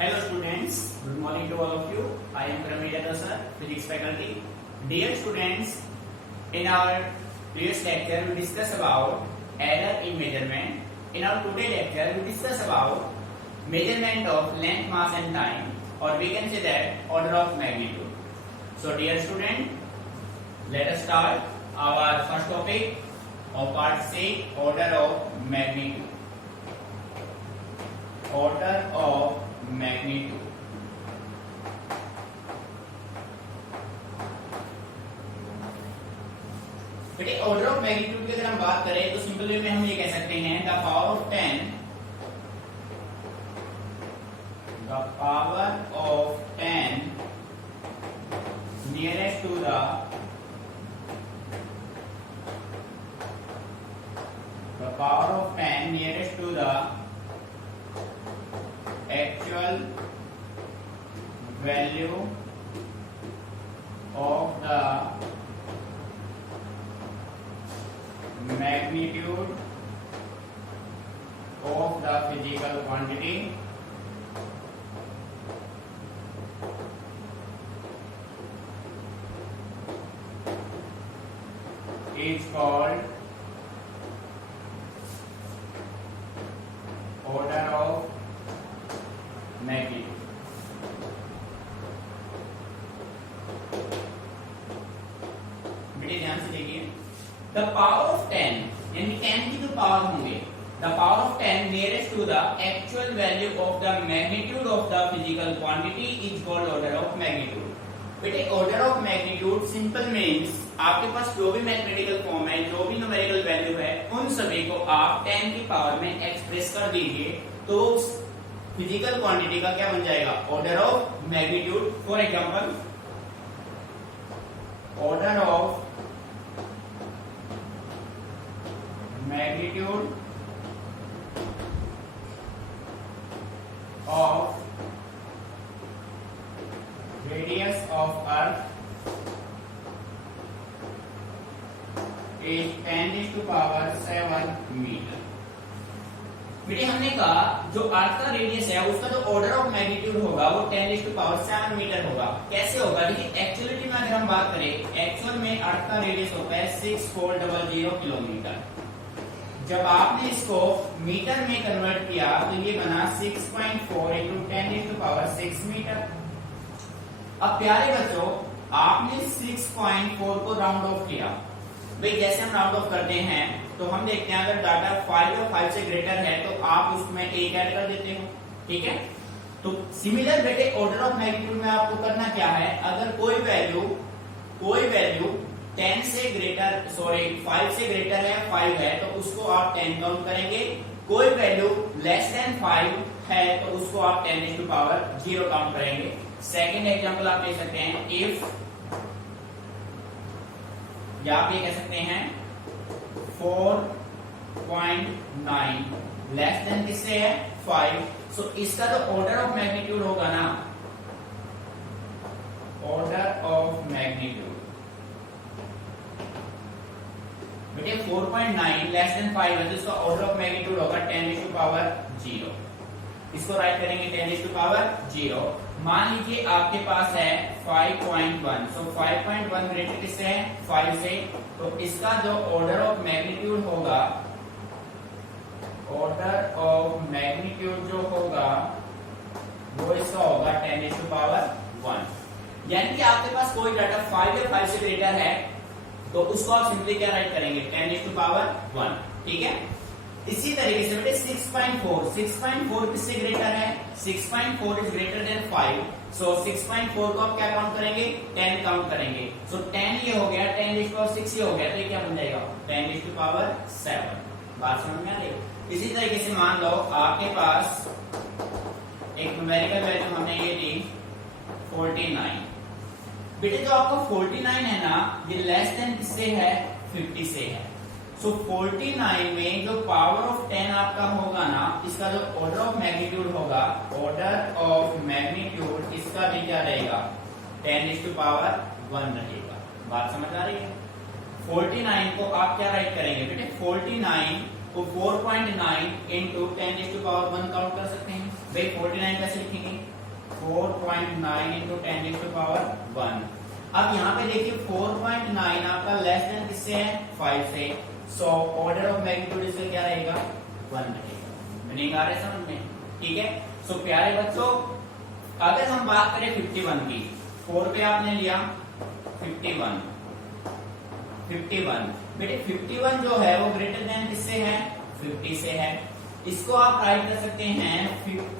Hello students, good morning to all of you. I am Pramid sir, physics faculty. Dear students, in our previous lecture we discussed about error in measurement. In our today lecture we discuss about measurement of length, mass and time, or we can say that order of magnitude. So dear student, let us start our first topic of part C, order of magnitude. Order of magnitude. बेटे order of magnitude की अगर हम बात करें तो simple way में हम ये कह सकते हैं the power of 10 nearest to the power of 10 nearest to the actual value of the magnitude of the physical quantity is called order of magnitude. बेटे ध्यान से देखिए, द पावर ऑफ 10 यानी 10 की जो पावर होंगे, the power of 10 nearest to the actual value of the magnitude of the physical quantity is called order of magnitude. बेटे order of magnitude simple means आपके पास जो भी मैथमेटिकल फॉर्म है, जो भी न्यूमेरिकल वैल्यू है, उन सभी को आप 10 की पावर में एक्सप्रेस कर दीजिए तो फिजिकल क्वांटिटी का क्या बन जाएगा, order of magnitude. For example, order of magnitude of radius of earth is 10⁷ metre. बेटे हमने कहा जो अर्थ का रेडियस है उसका जो ऑर्डर ऑफ मैग्नीट्यूड होगा वो 10⁷ मीटर होगा। कैसे होगा, देखिए एक्चुअलिटी में अगर हम बात करें, एक्चुअल में अर्थ का रेडियस होता है 6400 किलोमीटर। जब आपने इसको मीटर में कन्वर्ट किया तो ये बना 6.4 × 10⁶ मीटर। अब प्यारे बच्चों, आपने 6.4 को राउंड ऑफ किया। भाई जैसे हम राउंड ऑफ करते हैं तो हम देखते हैं अगर डाटा 5 या 5 से ग्रेटर है तो आप उसमें 1 ऐड कर देते हो, ठीक है। तो सिमिलर बेटे ऑर्डर ऑफ मैग्नीट्यूड में आपको करना क्या है, अगर कोई वैल्यू 10 से ग्रेटर 5 से ग्रेटर है, 5 है तो उसको आप 10 काउंट करेंगे। कोई वैल्यू लेस देन 5 है तो उसको आप 10⁻0 काउंट करेंगे। सेकेंड एग्जाम्पल आप ले सकते हैं, इफ, या आप ये कह सकते हैं 4.9 लेस देन किससे है, 5। सो इसका जो ऑर्डर ऑफ मैग्नीट्यूड होगा ना, ऑर्डर ऑफ मैग्नीट्यूड बेटे 4.9 लेस देन 5 है तो इसका ऑर्डर ऑफ मैग्नीट्यूड होगा 10⁻0। इसको राइट करेंगे 10⁻0। मान लीजिए आपके पास है 5.1, सो 5.1 ग्रेटर किससे है, 5 से, तो इसका जो ऑर्डर ऑफ मैग्नीट्यूड होगा, ऑर्डर ऑफ मैग्नीट्यूड जो होगा वो इसका होगा 10⁻1। यानी कि आपके पास कोई डाटा 5 या 5 से ग्रेटर है तो उसको आप सिंपली क्या राइट करेंगे, 10⁻1, ठीक है। इसी तरीके से बेटे 6.4 किससे ग्रेटर है, 6.4 इज ग्रेटर देन 5, सो 6.4 को आप क्या काउंट करेंगे, 10 काउंट करेंगे। सो 10 ये हो गया, 10⁶ ये हो गया, तो ये क्या बन जाएगा, 10⁻7। बात समझ में आ रही। इसी तरीके से मान लो आपके पास एक न्यूमेरिकल वैल्यू हमने ये दी 49। बेटे जो आपका 49 है ना, ये लेस देन किससे है, 50 से है। सो 49 में जो पावर ऑफ 10 आपका होगा ना, इसका जो ऑर्डर ऑफ मैग्नीट्यूड होगा, ऑर्डर ऑफ मैग्नीट्यूड इसका भी क्या रहेगा, 10⁻1 रहेगा। बात समझ आ रही है। 49 को आप क्या राइट करेंगे बेटे, 49 को 4.9 इंटू 10⁻1 काउंट कर सकते हैं। भाई 49 कैसे लिखेंगे 4.9 इंटू 10⁻1। अब यहाँ पे देखिए 4.9 आपका लेस देन किससे है 5 से, सो ऑर्डर ऑफ मैग्नीट्यूड इसका क्या रहेगा 1 रहेगा। मीनिंग आ रहा है समझ में? ठीक है। सो प्यारे बच्चों अगर हम बात करें 51 की, 4 पे आपने लिया 51 बेटे 51 जो है वो ग्रेटर देन किससे है 50 से है। इसको आप राइट कर सकते हैं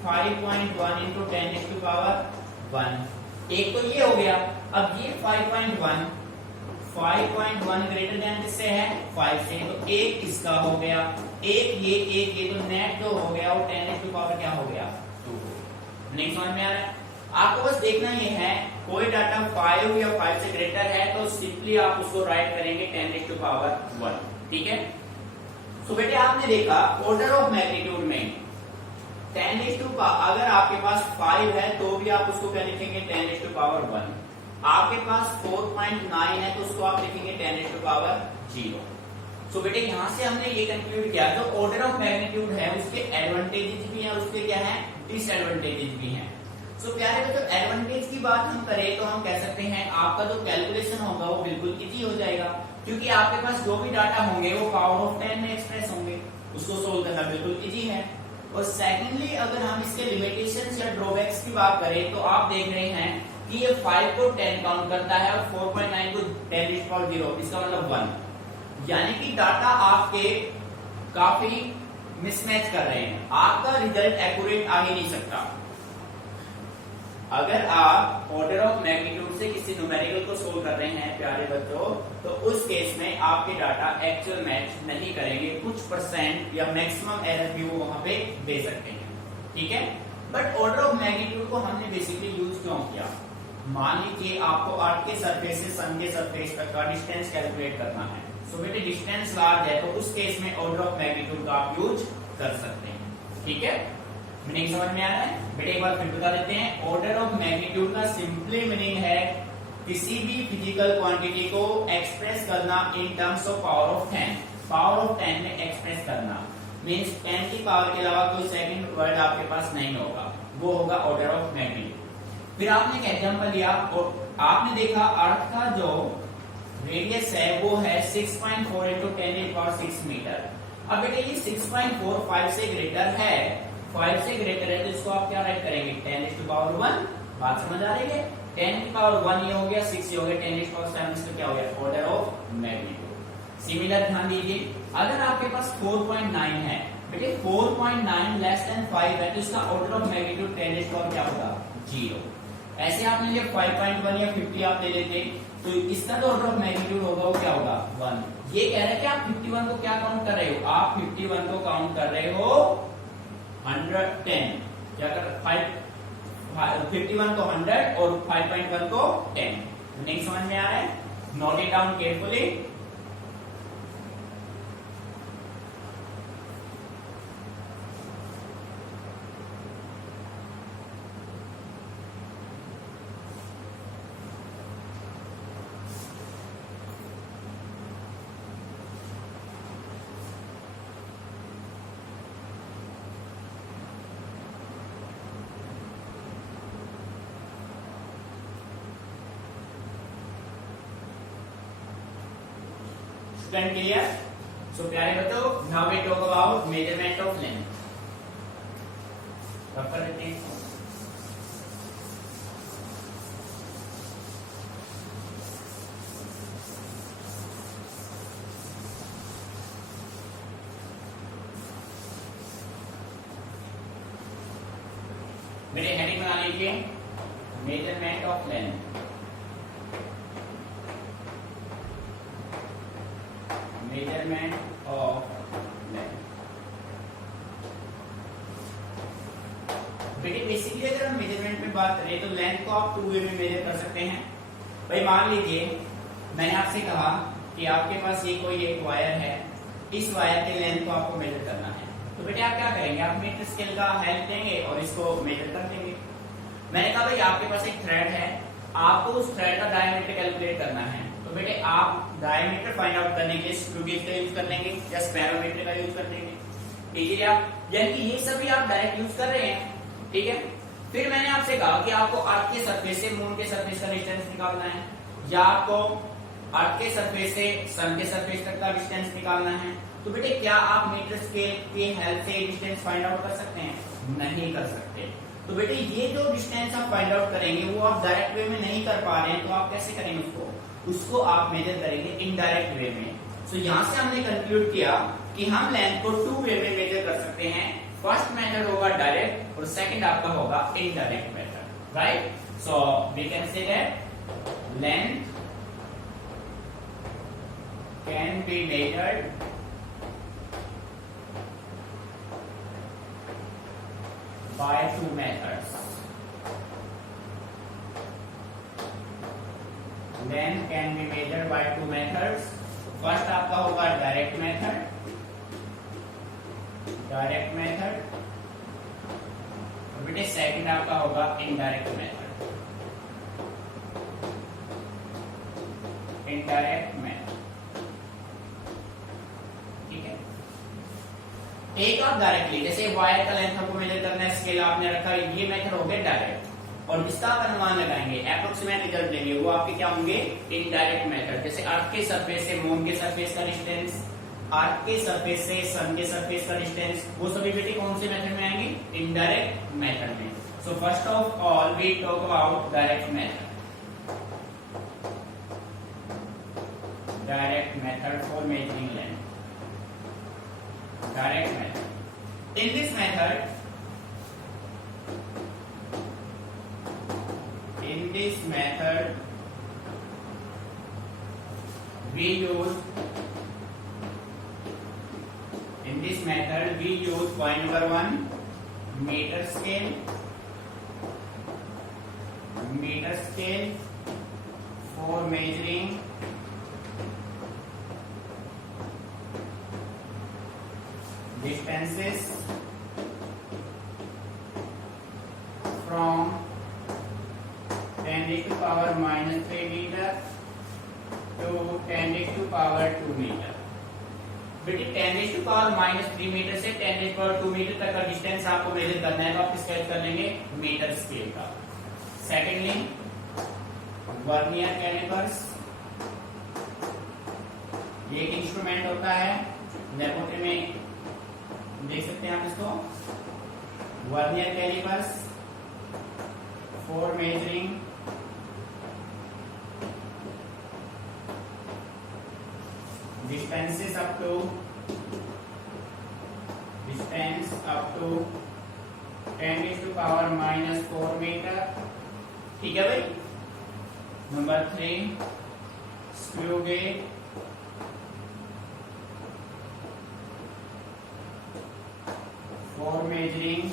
5.1 इंटू 10⁻1। एक तो ये हो गया। अब ये 5.1 ग्रेटर देन किससे है 5 से, तो एक इसका हो गया, एक ये तो नेट जो हो गया वो 10⁻, क्या हो गया 2। नहीं समझ में आ रहा है? आपको बस देखना ये है कोई डाटा 5 या 5 से ग्रेटर है तो सिंपली आप उसको राइट करेंगे 10⁻1। ठीक है। तो बेटे आपने देखा ऑर्डर ऑफ मैग्नीट्यूड में 10⁻, अगर आपके पास 5 है तो भी आप उसको क्या लिखेंगे 10⁻1। आपके पास 4.9 है तो उसको आप लिखेंगे 10⁻0। सो बेटे यहां से हमने ये कंक्लूड किया जो ऑर्डर ऑफ मैग्नीट्यूड है उसके एडवांटेजेस भी हैं और उसके क्या है डिसएडवांटेजेस भी हैं। सो प्यारे बच्चों एडवांटेज की बात हम करें तो हम कह सकते हैं आपका जो कैलकुलेशन होगा वो बिल्कुल इजी हो जाएगा, क्योंकि आपके पावर जो भी डाटा होंगे वो पावर ऑफ 10 में एक्सप्रेस होंगे, उसको सोल्व करना बिल्कुल इजी है। और सेकेंडली अगर हम इसके लिमिटेशंस या ड्रॉबैक्स की बात करें तो आप देख रहे हैं कि ये 5 को 10 काउंट करता है और 4.9 को 10⁻0, इसका मतलब 1, यानी कि डाटा आपके काफी मिसमैच कर रहे हैं, आपका रिजल्ट एक्यूरेट आ ही नहीं सकता। अगर आप ऑर्डर ऑफ मैग्नीट्यूड से किसी न्यूमेरिकल को सोल्व कर रहे हैं प्यारे बच्चों तो उस केस में आपके डाटा एक्चुअल मैच नहीं करेंगे, कुछ परसेंट या मैक्सिमम एरर भी वो वहां पे दे सकते हैं। ठीक है। बट ऑर्डर ऑफ मैग्नीट्यूड को हमने बेसिकली यूज क्यों किया? मान लीजिए आपको अर्थ के सरफेस से सन के सरफेस तक का डिस्टेंस कैलकुलेट करना है, सो बेटे डिस्टेंस लार्ज है तो उस केस में ऑर्डर ऑफ मैग्नीट्यूड का आप यूज कर सकते हैं। ठीक है। मीनिंग समझ में आ रहा है? बेटे एक बार फिर बता देते हैं, ऑर्डर ऑफ मैग्नीट्यूड का सिंपली मीनिंग है किसी भी फिजिकल क्वांटिटी को एक्सप्रेस करना in terms of power of 10, power of 10 में एक्सप्रेस करना मींस 10 की पावर के अलावा कोई सेकंड वर्ड आपके पास नहीं होगा, वो होगा ऑर्डर ऑफ मैग्नीट्यूड। फिर आपने एक एग्जांपल लिया और आपने देखा अर्थ का जो रेडियस है वो है 6.4 इंटू 10⁻6 मीटर। अब बेटे ये 6.4 5 से ग्रेटर है, 5 से ग्रेटर है तो इसको आप क्या राइट करेंगे 10⁻1। बात समझ आ रही है? 10⁻1 ये हो गया, 6 ये हो गया, 10⁻7 इसका क्या हो गया ऑर्डर ऑफ मैग्नीट्यूड। सिमिलर ध्यान दीजिए अगर आपके पास 4.9 है बेटे 4.9 लेस देन 5 है तो इसका ऑर्डर ऑफ मैग्नीट्यूड 10⁻, क्या होगा 0। ऐसे आपने जब 5.1 या 50 आप ले लेते तो इसका जो ऑर्डर ऑफ मैग्नीट्यूड होगा वो क्या होगा 1। ये कह रहे हैं कि आप 51 को क्या काउंट कर रहे हो, आप 51 को काउंट कर रहे हो 110, क्या कर 51 को 100 और 5.1 को 10। नहीं समझ में आ रहा है? Note it down carefully. Student clear? So प्यारे बच्चों now we talk about measurement of length. Rough कर देते हैं। मेरे हेडिंग बना लीजिए measurement of length. Measurement of length. बेटे बेसिकली अगर हम मेजरमेंट में बात करें तो लेंथ को आप 2 वे में मेजर कर सकते हैं। भाई मान लीजिए मैंने आपसे कहा कि आपके पास ये कोई एक वायर है, इस वायर के लेंथ को आपको मेजर करना है, तो बेटे आप क्या करेंगे, आप मीटर स्केल का हेल्प लेंगे और इसको मेजर कर देंगे। मैंने कहा भाई आपके पास एक थ्रेड है, आपको उस थ्रेड का डायमीटर कैलकुलेट करना है, तो बेटे आप डायमीटर फाइंड आउट करने के लिए स्क्रू गेज का यूज कर लेंगे या स्पेरोमीटर का यूज कर लेंगे। ठीक है, यानी कि ये सभी आप डायरेक्ट यूज कर रहे हैं। ठीक है। फिर मैंने आपसे कहा कि आपको अर्थ के सरफेस से मून के सरफेस का डिस्टेंस निकालना है, या आपको अर्थ के सरफेस से सन के सरफेस तक का डिस्टेंस निकालना है। तो बेटे क्या आप मीटर स्केल की हेल्प से डिस्टेंस फाइंड आउट कर सकते हैं? नहीं कर सकते। तो बेटे ये जो डिस्टेंस आप फाइंड आउट करेंगे वो आप डायरेक्ट वे में नहीं कर पा रहे हैं, तो आप कैसे करेंगे उसको आप मेजर करेंगे इनडायरेक्ट वे में। तो यहां से हमने कंक्लूड किया कि हम लेंथ को 2 वे में मेजर कर सकते हैं। फर्स्ट मेथड होगा डायरेक्ट और सेकंड आपका होगा indirect method, right. So we can say that length can be measured by 2 methods. Length can be measured by 2 methods. First आपका होगा direct method, और बेटे सेकंड आपका होगा indirect method, ठीक है। एक आप डायरेक्टली, जैसे वायर का लेंथ आपको मेजर करना है, स्केल आपने रखा, ये मेथड हो गया डायरेक्ट, और जिसका आप अनुमान लगाएंगे अप्रोक्सीमेट रिजल्ट लेंगे वो आपके क्या होंगे? Indirect method. जैसे अर्थ के सरफेस से मून के सरफेस का डिस्टेंस, अर्थ के सरफेस से सन के सरफेस का डिस्टेंस, वो सभी बेटे कौन से मेथड में आएंगे? इनडायरेक्ट मेथड में। So first of all we talk about direct method, for measuring length. Direct method. In this method, we use point number 1 meter scale for measuring distances from 10 raised to power minus 3 meter to 10 raised to power 2 meter। बेटे 10 raised to power minus 3 metre से 10 raised to power 2 metre तक का distance आपको major करना है, तो आप किसका यूज कर लेंगे? मीटर स्केल का। सेकेंडली वर्नियर कैलिपर्स, ये एक इंस्ट्रूमेंट होता है, लेबोरेटरी में देख सकते हैं आप इसको। Vernier callipers for measuring distance up to 10 raised to power minus 4 metre, ठीक है भाई। Number 3 screw gauge for measuring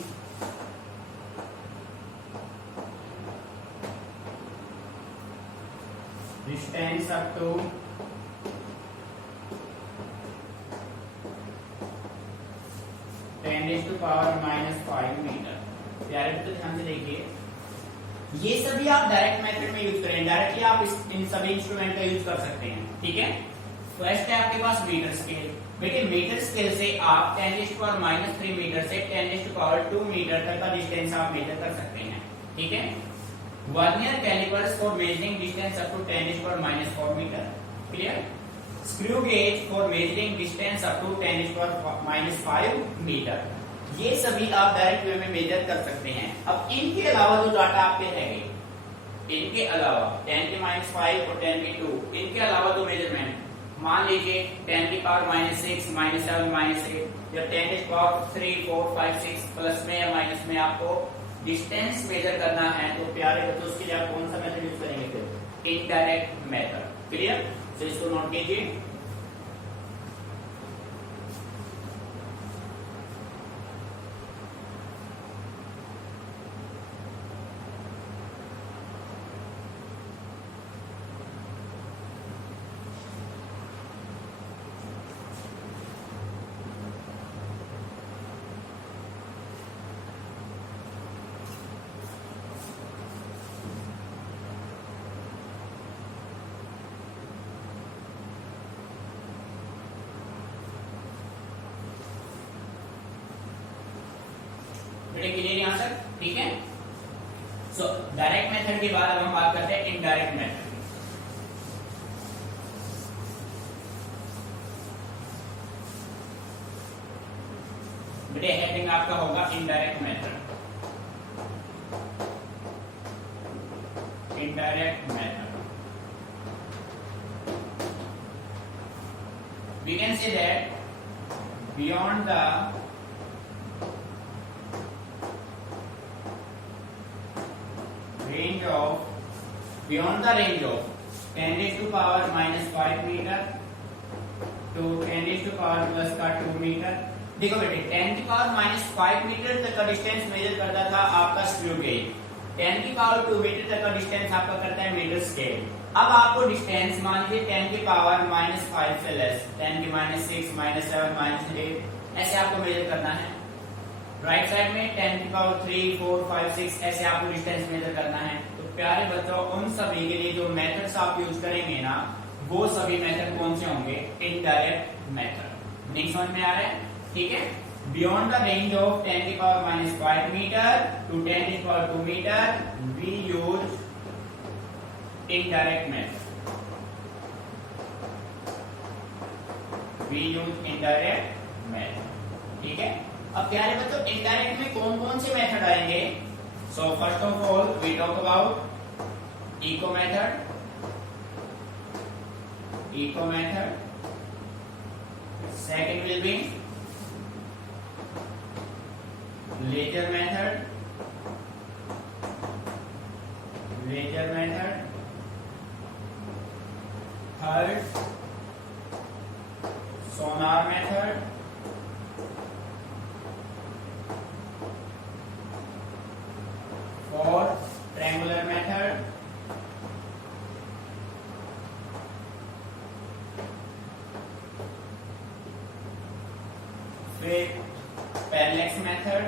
distance up to 10 raised to power minus 5 metre. प्यारे बच्चों ध्यान से देखिए, ये सभी आप डायरेक्ट मेथड में यूज करें, डायरेक्टली आप इन सभी इंस्ट्रूमेंट का यूज कर सकते हैं, ठीक है। फर्स्ट है आपके पास मीटर स्केल। बेटे मीटर स्केल से आप 10 raised to power minus 3 metre से 10 raised to power 2 मीटर तक का डिस्टेंस आप मेजर कर सकते हैं, ठीक है। Vernier callipers for measuring distance up to 10 raised to power minus 4 metre, clear. Screw gauge for measuring distance up to 10 raised to power minus 5 metre. ये सभी आप डायरेक्ट वे में मेजर कर सकते हैं। अब इनके अलावा जो डाटा आपके रहेंगे, इनके अलावा 10 के -5 और 10 के 2, इनके अलावा जो मेजरमेंट, मान लीजिए 10 की पावर -6, -7, -8 या 10 की पावर 3, 4, 5, 6 प्लस में या माइनस में आपको डिस्टेंस मेजर करना है, तो प्यारे बच्चों उसके लिए आप कौन सा मेथड यूज करेंगे? फिर इनडायरेक्ट मेथड, क्लियर। तो इसको नोट कीजिए। बेटे क्लियर यहां तक? ठीक है। सो डायरेक्ट मेथड के बाद अब हम बात करते हैं इनडायरेक्ट मेथड। बेटे हेडिंग आपका होगा indirect method. Indirect method we can say that beyond the range of 10 raised to power minus 5 metre to 10 raised to power plus का 2 मीटर। देखो बेटे 10 की पावर माइनस 5 मीटर तक का डिस्टेंस मेजर करता था आपका स्क्रू गेज, 10 की पावर 2 मीटर तक का डिस्टेंस आपका करता है मीटर स्केल। अब आपको डिस्टेंस मान लीजिए 10 की पावर माइनस 5 से लेस, 10 की माइनस 6 माइनस 7 माइनस 8 ऐसे आपको मेजर करना है। राइट साइड में 10 की पावर 3 4 5 6 ऐसे आपको डिस्टेंस मेजर करना है। तो प्यारे बच्चों उन सभी के लिए जो मेथड्स आप यूज करेंगे ना वो सभी मेथड कौन से होंगे? Indirect method. नहीं समझ में आ रहा है? ठीक है। बियॉन्ड द रेंज ऑफ 10 की पावर माइनस 5 मीटर टू 10 की power 2 metre we use indirect method. We use indirect method. ठीक है। अब प्यारे बच्चों इनडायरेक्ट में कौन कौन से मेथड आएंगे? So first of all we talk about echo method. Echo method second will be laser method. Laser method third sonar method. Fourth triangular method. Fifth parallax method.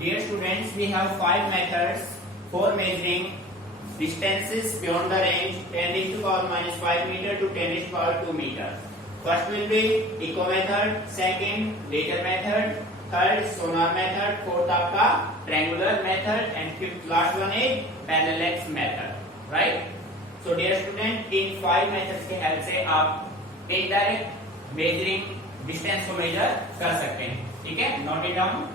Dear students, we have 5 methods for measuring distances beyond the range 10 raised to power minus 5 meter to 10 raised to power 2 meter. First will be eco method, second laser method, third sonar method, fourth आपका triangular method and fifth last one is parallax method, right? So dear student, in 5 methods के help से आप indirect measuring distance को measure कर सकते हैं। ठीक है, note it down।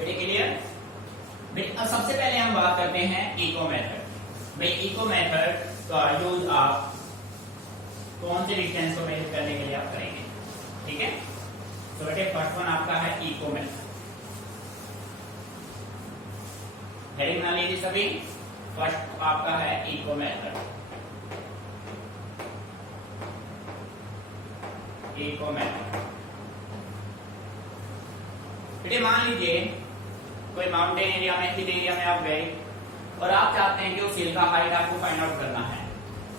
बेटे क्लियर? बेटे अब सबसे पहले हम बात करते हैं इको मेथड। भाई इको मेथड का यूज आप कौन से डिस्टेंस को मेजर करने के लिए आप करेंगे? ठीक है। तो बेटे फर्स्ट वन आपका है इको मेथड। हेडिंग बना लीजिए सभी। फर्स्ट आपका है इको मेथड। इको मेथड बेटे मान लीजिए कोई माउंटेन एरिया में हिल एरिया में आप गए और आप चाहते हैं कि उस हिल का हाइट आपको फाइंड आउट करना है।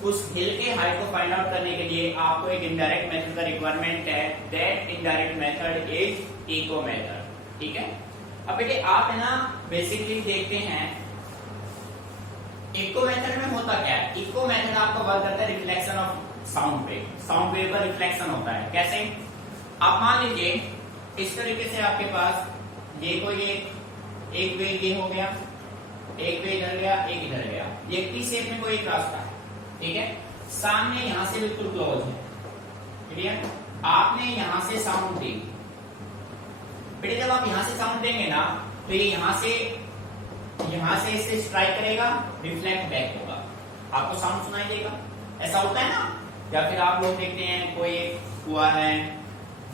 उस हिल के हाइट को फाइंड आउट करने के लिए आपको एक इनडायरेक्ट मेथड का रिक्वायरमेंट है। That indirect method is echo method. ठीक है। अब बेटे आप है ना बेसिकली देखते हैं इको मेथड में होता क्या है? इको मेथड आपका वर्क करता है रिफ्लेक्शन ऑफ साउंड पे। साउंड वेव का रिफ्लेक्शन होता है। कैसे? आप मान लीजिए इस तरीके से आपके पास ये कोई एक वे ये हो गया, एक वे इधर गया, एक इधर गया, ये टी शेप में कोई एक रास्ता है। ठीक है। सामने यहां से बिल्कुल क्लोज है। क्लियर? आपने यहां से साउंड दी। बेटे जब आप यहां से साउंड देंगे ना तो ये यहां से इससे स्ट्राइक करेगा, रिफ्लेक्ट बैक होगा, आपको साउंड सुनाई देगा। ऐसा होता है ना? या फिर आप लोग देखते हैं कोई कुआं है,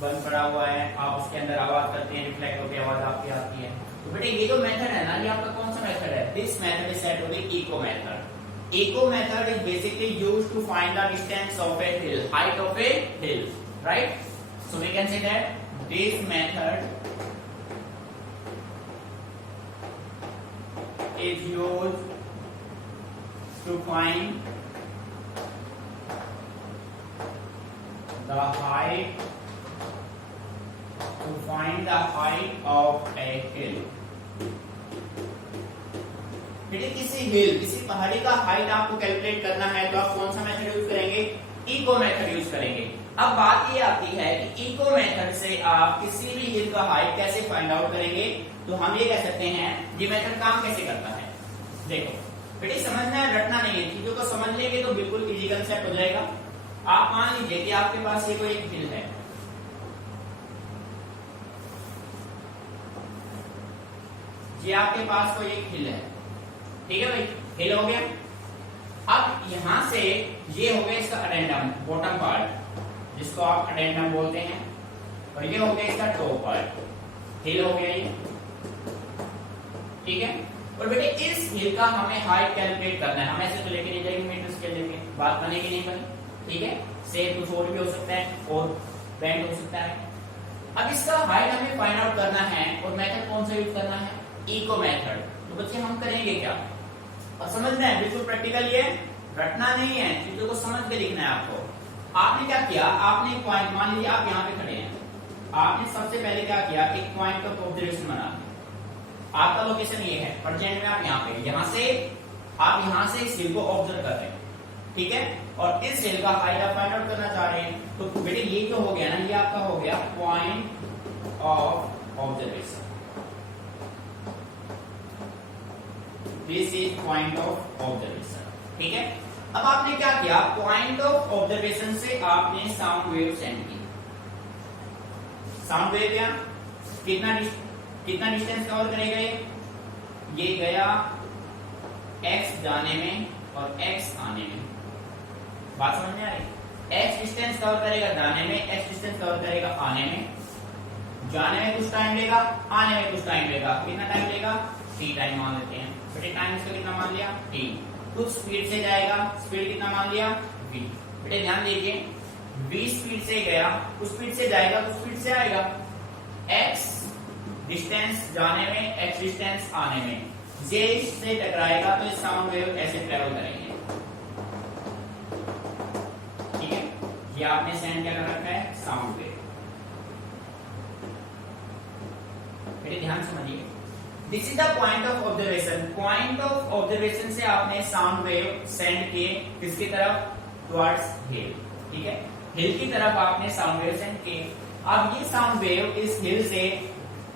बंद पड़ा हुआ है, आप उसके अंदर आवाज करते हैं, रिफ्लेक्ट होकर आवाज आपकी आती है। तो बेटे ये जो मेथड है ना, ये आपका कौन सा मेथड है? This method is said to be echo method. Echo method is basically used to find the distance of a hill, height of a hill, right? So we can say that this method is used to find the height of a hill। बेटे किसी हिल, किसी पहाड़ी का height आपको calculate करना है तो आप कौन सा मेथड यूज करेंगे? इको मेथड यूज करेंगे। अब बात ये आती है कि इको मेथड से आप किसी भी हिल का हाइट कैसे फाइंड आउट करेंगे? तो हम ये कह सकते हैं ये मेथड काम कैसे करता है। देखो बेटे, समझना है, रटना नहीं है। चीजों को समझ लेंगे तो बिल्कुल इजी कंसेप्ट हो जाएगा। आप मान लीजिए कि आपके पास ये कोई एक हिल है, ये आपके पास कोई एक हिल है, ठीक है भाई, हिल हो गया। अब यहां से ये हो गया इसका अडेंडम, बॉटम पार्ट, जिसको आप अडेंडम बोलते हैं, और ये हो गया इसका टॉप पार्ट, हिल हो गया ये, ठीक है। और बेटे इस हिल का हमें हाइट कैलकुलेट करना है। हम ऐसे तो लेके नहीं जाएंगे मीटर स्केल लेके, बात बनेगी नहीं बनी, ठीक है। सेम टू फोर भी हो सकता है और बेंड हो सकता है। अब इसका हाइट हमें फाइंड आउट करना है और मेथड कौन सा यूज करना है? Echo method. तो बच्चे हम करेंगे क्या? और समझना है, बिल्कुल प्रैक्टिकल, ये रटना नहीं है, चीजों को समझ के लिखना है आपको। आपने क्या किया? आपने एक पॉइंट, मान लीजिए आप यहाँ पे खड़े हैं, आपने सबसे पहले क्या किया? एक पॉइंट का ऑब्जर्वेशन बना। आपका लोकेशन ये है, प्रेजेंट में आप यहाँ पे, आप यहाँ से इस हिल को ऑब्जर्व कर रहे हैं, ठीक है। और इस हिल का हाइट आप फाइंड आउट करना चाह रहे हैं। तो बेटे ये जो हो गया ना, ये आपका हो गया point of observation. This is point of observation, ठीक है। अब आपने क्या किया? पॉइंट ऑफ ऑब्जर्वेशन से आपने साउंड वेव सेंड की। साउंड वेव क्या, कितना डिस्टेंस कवर करेगा ये गया x जाने में और x आने में। बात समझ में आ रही? x डिस्टेंस कवर करेगा जाने में, x डिस्टेंस कवर करेगा आने में। जाने में कुछ टाइम लेगा, आने में कुछ टाइम लेगा। कितना टाइम लेगा? t टाइम मान लेते हैं। बेटे टाइम इसका कितना मान लिया? t। कुछ स्पीड से जाएगा, स्पीड कितना मान लिया? v। बेटे ध्यान दीजिए, v स्पीड से गया, कुछ स्पीड से जाएगा, कुछ स्पीड से आएगा। x डिस्टेंस जाने में, x डिस्टेंस आने में, जे इससे टकराएगा तो इस साउंड वेव ऐसे ट्रेवल करेंगे, ठीक है। ये आपने सेंड क्या कर रखा है? Sound wave. बेटे ध्यान समझिए, this is the point of observation. Point of observation से आपने साउंड वेव सेंड किए किसकी तरफ? टुवर्ड्स हिल, ठीक है। हिल की तरफ आपने साउंड वेव सेंड किए। अब ये साउंड वेव इस हिल से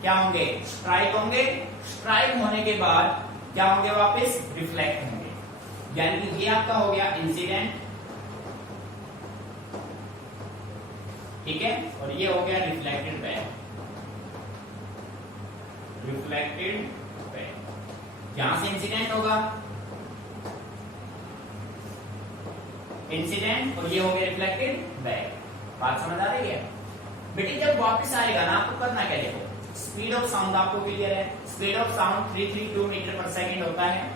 क्या होंगे? स्ट्राइक होंगे। स्ट्राइक होने के बाद क्या होंगे? वापस रिफ्लेक्ट होंगे। यानी कि ये आपका हो गया इंसिडेंट, ठीक है, और ये हो गया रिफ्लेक्टेड बैक। रिफ्लेक्टेड बैक, यहां से इंसिडेंट होगा, इंसिडेंट, और ये हो गया रिफ्लेक्टेड बैक। बात समझ आ रही है? बेटे जब वापस आएगा ना, आपको करना क्या? देखो, स्पीड ऑफ साउंड आपको क्लियर है। Speed of sound 332 metre per second होता है।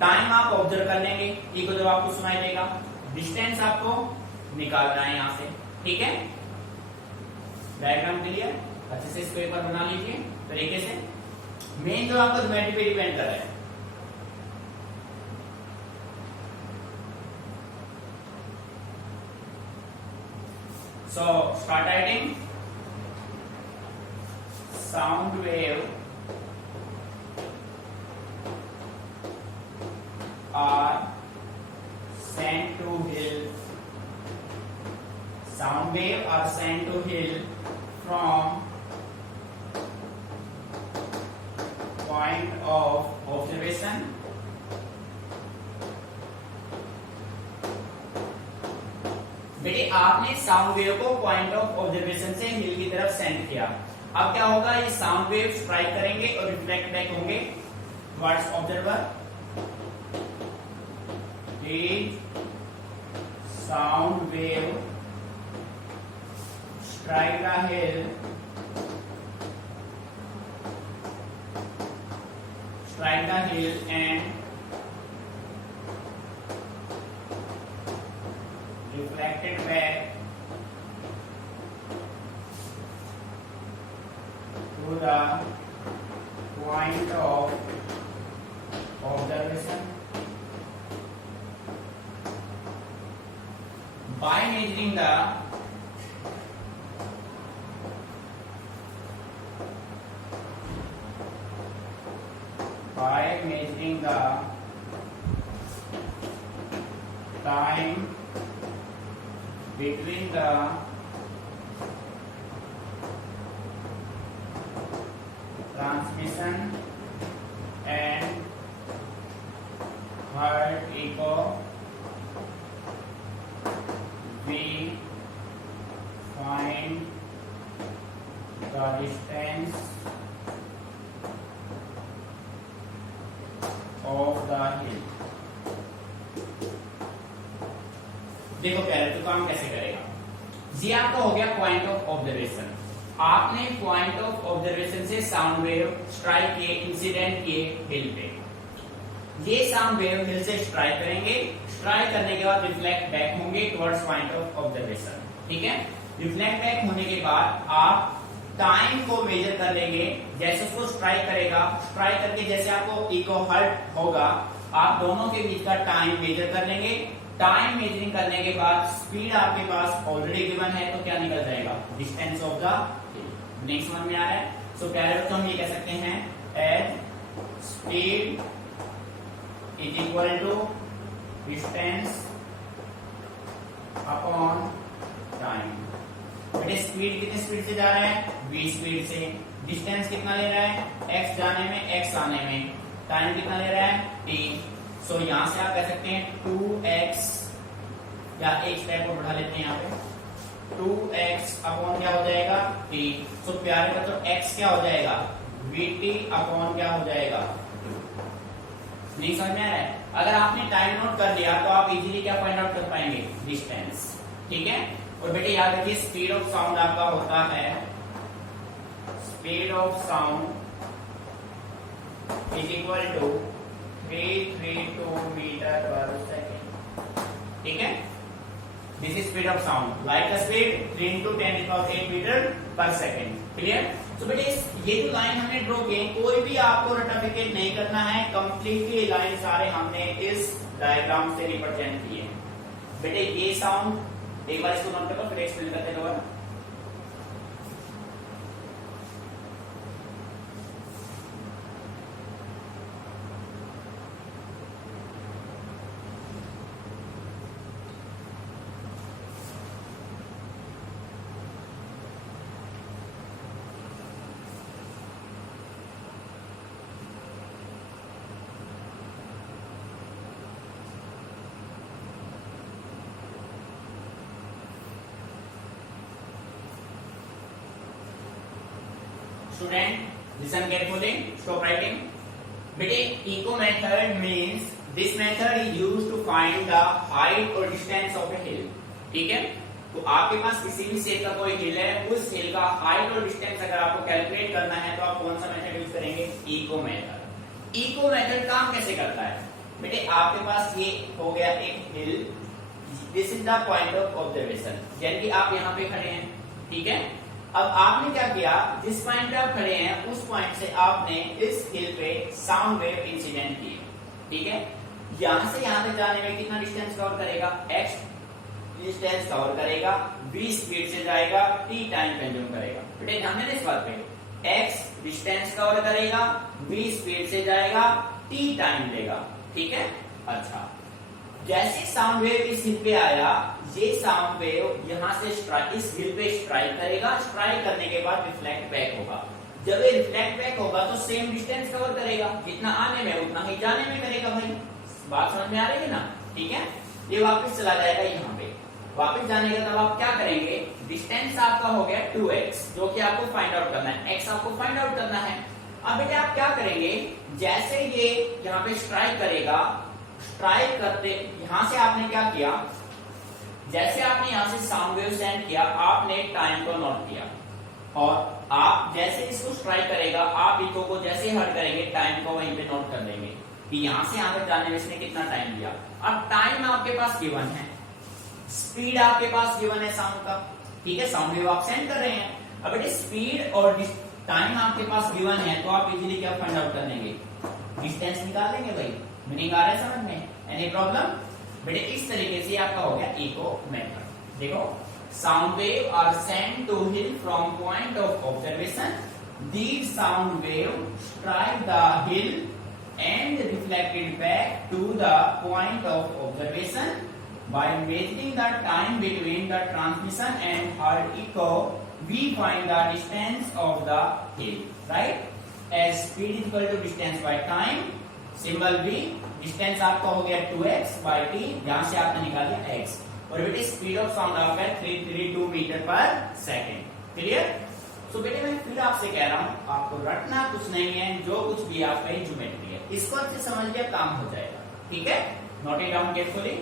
टाइम आप ऑब्जर्व कर लेंगे, इको जब आपको सुनाई देगा। डिस्टेंस आपको निकालना है यहां से, ठीक है। Diagram clear? अच्छे से इसको एक बार बना लीजिए तरीके से। मेन जो आपका ज्योमेट्री पे डिपेंड कर रहा है। So start writing. Sound wave are sent to hill. Sound wave are sent to hill from point of observation बेटे आपने साउंड वेव को पॉइंट ऑफ ऑब्जर्वेशन से हिल की तरफ सेंड किया। अब क्या होगा? ये साउंड वेव स्ट्राइक करेंगे और रिफ्लेक्ट बैक होंगे towards observer. Sound wave strike the hill strike the hill and reflected back to the point of observation by measuring the time between the transmission and hard echo, we find the distance of the hill. देखो पहले तो काम कैसे करेगा। ये आपका हो गया पॉइंट ऑफ ऑब्जर्वेशन। आपने पॉइंट ऑफ ऑब्जर्वेशन से साउंड वेव स्ट्राइक किए, इंसिडेंट किए हिल पे। ये साउंड वेव हिल से स्ट्राइक करेंगे, स्ट्राइक करने के बाद रिफ्लेक्ट बैक होंगे टुवर्ड्स पॉइंट ऑफ ऑब्जर्वेशन। ठीक है, रिफ्लेक्ट बैक होने के बाद आप टाइम को मेजर कर लेंगे। जैसे उसको स्ट्राइक करेगा, स्ट्राइक करके जैसे आपको इको हर्ट होगा, आप दोनों के बीच का टाइम मेजर कर लेंगे। टाइम मेजरिंग करने के बाद स्पीड आपके पास ऑलरेडी गिवन है, तो क्या निकल जाएगा, distance of the hill. Next समझ में आ रहा है। सो प्यारे बच्चों, हम ये कह सकते हैं as speed is equal to distance upon time. बेटे स्पीड कितनी स्पीड से जा रहा है, v स्पीड से। डिस्टेंस कितना ले रहा है, x जाने में x आने में। टाइम कितना ले रहा है, t। सो यहां से आप कह सकते हैं 2x, या एक स्टेप और बढ़ा लेते हैं यहाँ पे, 2x अपॉन क्या हो जाएगा, t। सो प्यारे बच्चों x क्या हो जाएगा, vt अपॉन क्या हो जाएगा। नहीं समझ में आ रहा है। अगर आपने टाइम नोट कर लिया तो आप इजीली क्या फाइंड आउट कर पाएंगे, डिस्टेंस। ठीक है, और बेटे याद रखिए स्पीड ऑफ साउंड आपका होता है, speed of sound is equal to 332 metre per second. ठीक है, this is speed of sound, light का speed 3 into 10⁸ metre per second. Clear. तो बेटे ये जो लाइन हमने ड्रॉ की, कोई भी आपको रटिफिकेट नहीं करना है, कंप्लीटली लाइन सारे हमने इस डायग्राम से रिप्रेजेंट किए। बेटे ये साउंड एक बार इसको नोट करो, फिर एक्सप्लेन करते हैं दोबारा। Student listen carefully, stop writing. बेटे echo method means this method is used to find the height or distance of a hill. ठीक है, तो आपके पास किसी भी शेप का कोई हिल है, उस हिल का हाइट और डिस्टेंस अगर आपको कैलकुलेट करना है तो आप कौन सा मेथड यूज करेंगे, इको मेथड। इको मेथड काम कैसे करता है, बेटे आपके पास ये हो गया एक hill, this is the point of observation, यानी कि आप यहाँ पे खड़े हैं। ठीक है, अब आपने क्या किया, जिस पॉइंट पे आप खड़े हैं उस पॉइंट से आपने इस हिल पे साउंड वेव इंसिडेंट किए। ठीक है, यहां से यहां तक जाने में कितना डिस्टेंस कवर करेगा, x डिस्टेंस कवर करेगा, v स्पीड से जाएगा, t टाइम कंज्यूम करेगा। बेटे ध्यान देना इस बात पे, x डिस्टेंस कवर करेगा, v स्पीड से जाएगा, t टाइम लेगा। ठीक है, अच्छा जैसे साउंड वेव इस हिल पे आया, ये साउंड वेव यहां से इस हिल पे स्ट्राइक करेगा, स्ट्राइक करने के बाद रिफ्लेक्ट बैक होगा। जब ये रिफ्लेक्ट बैक होगा तो सेम डिस्टेंस कवर करेगा, जितना आने में उतना ही जाने में करेगा। भाई बात समझ में आ रही है ना। ठीक है, ये वापस चला जाएगा यहाँ पे, वापस जाने का तब आप क्या करेंगे, डिस्टेंस आपका हो गया 2x, जो कि आपको फाइंड आउट करना है, x आपको फाइंड आउट करना है। अब बेटे आप क्या करेंगे, जैसे ये यहाँ पे स्ट्राइक करेगा, स्ट्राइक करते यहां से आपने क्या किया, जैसे आपने यहां से साउंड वेव सेंड किया, आपने टाइम को नोट किया। और आप जैसे इसको स्ट्राइक करेगा, आप इको को जैसे हट करेंगे टाइम को वहीं पे नोट कर लेंगे कि यहां से यहां तक जाने में इसने कितना टाइम लिया। अब टाइम आपके पास गिवन है, स्पीड आपके पास गिवन है साउंड का, ठीक है, साउंड वेव आप सेंड कर रहे हैं। अब बेटे स्पीड और टाइम आपके पास गिवन है तो आप इजीली क्या फाइंड आउट कर लेंगे, डिस्टेंस निकाल लेंगे भाई। मीनिंग आ रहा है समझ में, एनी प्रॉब्लम? बेटे इस तरीके से आपका हो गया इको मेथड। देखो, sound wave are sent to hill from point of observation. These sound wave strike the hill and reflected back to the point of observation. By measuring the time between the transmission and heard echo, we find the distance of the hill. Right? As speed is equal to distance by time, symbol V, distance आपका हो गया 2x by t, यहां से आपने निकाल दिया x। और बेटे स्पीड ऑफ साउंड आपका 332 मीटर पर सेकेंड। क्लियर? सो बेटे मैं फिर आपसे कह रहा हूं, आपको रटना कुछ नहीं है, जो कुछ भी आपका ज्योमेट्री है इसको अच्छे समझ लिया काम हो जाएगा। ठीक है, नोट इट डाउन केयरफुली।